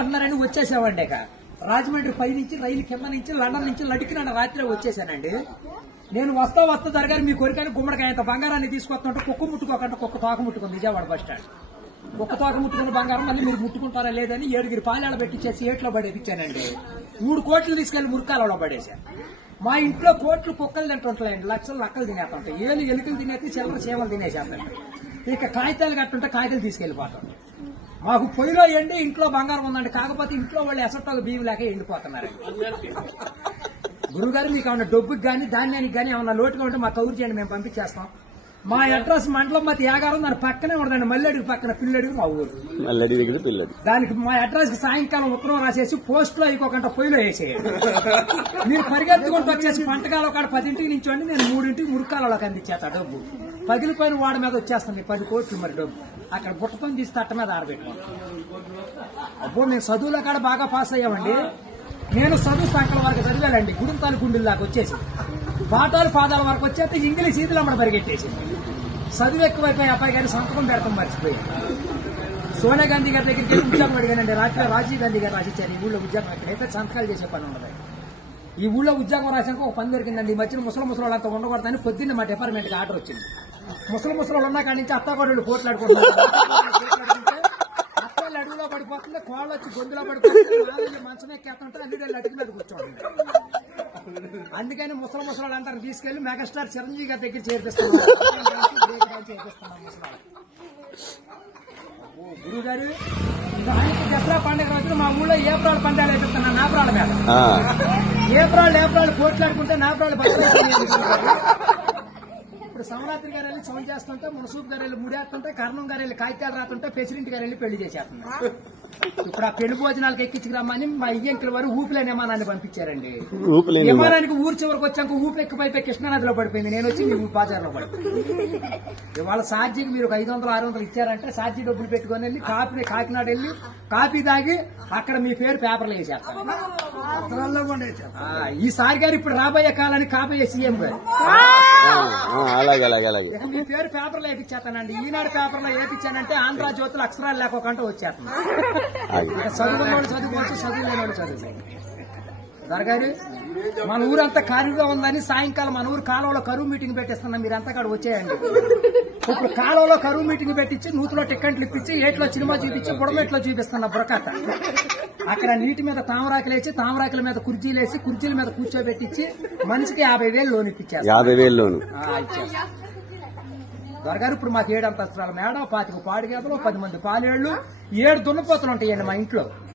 అంటున్నారని వచ్చేసామండి. ఇక రాజమండ్రి పై నుంచి రైలు కింద నుంచి లండన్ నుంచి లడికిన రాత్రి వచ్చేసానండి. నేను వస్తా దొరగారు మీ కోరికని గుమ్మడికాయ అంత బంగారాన్ని తీసుకొస్తుంటే కుక్క ముట్టుకోకుండా కుక్క తోక ముట్టుకుంది విజయవాడ బస్ స్టాండ్. కుక్క తోక ముట్టుకున్న బంగారం మళ్ళీ మీరు ముట్టుకుంటారా లేదని 7 పాలేళ్ళ పెట్టించేసి ఏట్లో పడేపించానండి. 3 కోట్లు తీసుకెళ్లి మురికాలలో పడేశాను. మా ఇంట్లో కోట్లు కుక్కలు తింటుంటాయండి, లక్షలు లక్కలు తినేస్తుంటాయి, ఎలుకలు తినేసి చిల్లర చీమలు తినేసేస్తాయి. ఇక కాగితాలు కట్టుంటే కాగితాలు తీసుకెళ్లిపోతాం. మాకు పొయ్యిలో ఎండి ఇంట్లో బంగారం ఉందండి, కాకపోతే ఇంట్లో వాళ్ళు ఎసట్టాలు బియ్యం లేక ఎండిపోతున్నారు. గురుగారు మీకు ఏమన్నా డబ్బుకి కానీ ధాన్యానికి కానీ ఏమన్నా లోటుగా ఉంటే మా కౌరు చేయండి, మేము పంపించేస్తాం. మా అడ్రస్ మండలం మధ్య యాగారం దాని పక్కనే ఉండదండి, మల్లెడికి పక్కన పిల్లడికి మా ఊరు. దానికి మా అడ్రస్ కి సాయంకాలం ఉత్తరం రాసేసి పోస్ట్ లో ఇంకొకంట పొయ్యిలో వేసేయండి. మీరు పరిగెత్తుకుంటూ వచ్చేసి పంటకాలం కాడ 10ంటికి నుంచోండి, నేను 3ంటికి మురికాలలోకి అందించేస్తా డబ్బు. పగిలిపోయిన వాడి మీద వచ్చేస్తాం 10 కోట్లు మరి డబ్బు. అక్కడ బుట్టతో తీసి తట్ట మీద ఆరబెట్టుకోండి. అప్పుడు నేను చదువుల కాడ బాగా పాస్ అయ్యామండి. నేను చదువు సంకల వరకు చదివానండి, గుడింతాలు గుండెల్లాగా వచ్చేసి పాఠాలు పాదాల వరకు వచ్చేస్తే ఇంగ్లీష్ ఈదులు అమ్మడ పరిగెట్టేసి చదువు ఎక్కువైపోయి అబ్బాయి గారి సంతకం పెడతాం మర్చిపోయి. సోనియా గాంధీ గారి దగ్గరికి వెళ్ళి ఉద్యోగం అడిగానండి. రాత్రి రాజీవ్ గాంధీ గారు రాసిచ్చారు ఈ ఊళ్ళో ఉద్యోగం ఎక్కడైతే సంతకాలు చేసే పని ఉండదు. ఈ ఊళ్ళో ఉద్యోగం రాసాక ఒక పని దొరికిందండి. ఈ మధ్యన ముసలి ఉండకూడదని పొద్దున్న మా డిపార్ట్మెంట్ కి ఆర్డర్ వచ్చింది. ముసలి ఉన్న కాడి నుంచి అత్తాకోడళ్ళు పోట్లాడుకుంటున్నారు. అత్తలు అడుగులో పడిపోతుంది, కోళ్ళు వచ్చి గొంతులో పడిపోతుంది, మంచం ఎక్కేస్తుంటే అన్ని అటుకు మీద కూర్చోండి. అందుకని ముసలి అందరిని తీసుకెళ్లి మెగాస్టార్ చిరంజీవి గారి దగ్గర చేర్పిస్తున్నాం. గురువు గారు దసరా పండుగ రోజున మా ఊళ్ళో ఏప్రాల్ పందాలు వేపిస్తున్నాను నాపరాల మీద. ఏప్రాల్ పోట్లాడుకుంటే నాపరాలు ఇప్పుడు సమరాత్రి గారు వెళ్ళి సౌండ్ చేస్తుంటే, మునసూబ్ గారు వెళ్ళి ముడేస్తుంటే, కర్ణం గారు వెళ్ళి కాగితాలు రాస్తుంటే, ప్రెసిడెంట్ గారు వెళ్ళి పెళ్లి చేసేస్తున్నారు. ఇప్పుడు ఆ పెళ్లి భోజనాలకు ఎక్కించుకురమ్మని మా ఇయ్యంకుల వారు ఊపిలేని విమానాన్ని పంపించారండి. విమానానికి ఊరు చివరికి వచ్చాక ఊపి ఎక్కిపోయి కృష్ణానదిలో పడిపోయింది. నేను వచ్చి మీ బాజార్లో పడిపోయింది. ఇవాళ ఛార్జీకి మీరు 500-600 ఇచ్చారంటే ఛార్జీ డబ్బులు పెట్టుకుని వెళ్ళి కాకినాడ వెళ్ళి కాఫీ తాగి అక్కడ మీ పేరు పేపర్లు వేసేస్తారు. ఈసారి గారు ఇప్పుడు రాబోయే కాలానికి కాబోయే సీఎం గారు మీ పేరు పేపర్లో వేపించేస్తానండి. ఈనాడు పేపర్లో వేపించానంటే ఆంధ్ర జ్యోతులు అక్షరాలు లేకోకుండా వచ్చేస్తాను. చదువుకున్నవాళ్ళు చదువుకోవచ్చు, చదువు లేనివాళ్ళు చదువు. దొరగారు మన ఊరంతా ఖాళీగా ఉందని సాయంకాలం మన ఊరు కాలువలో కరువు మీటింగ్ పెట్టిస్తున్నాం, మీరంతా కాడ వచ్చేయండి. ఇప్పుడు కాలువలో కరువు మీటింగ్ పెట్టించి నూతులో టిక్కెట్లు ఇప్పించి ఏట్లో సినిమా చూపించి బుడమెట్లో చూపిస్తున్నా బురకట్ట. అక్కడ నీటి మీద తామరాకులు వేసి తామరాకుల మీద కుర్చీలు వేసి కుర్చీల మీద కూర్చోబెట్టించి మనిషికి 50,000 లోన్ ఇప్పించారు. 50,000 లోన్ దొరగారు ఇప్పుడు మాకు 7 అంతస్తుల మేడ, 25 పాడిగేదలు, 10 మంది పాలేళ్లు, 7 దున్నపోతులు ఉంటాయండి మా ఇంట్లో.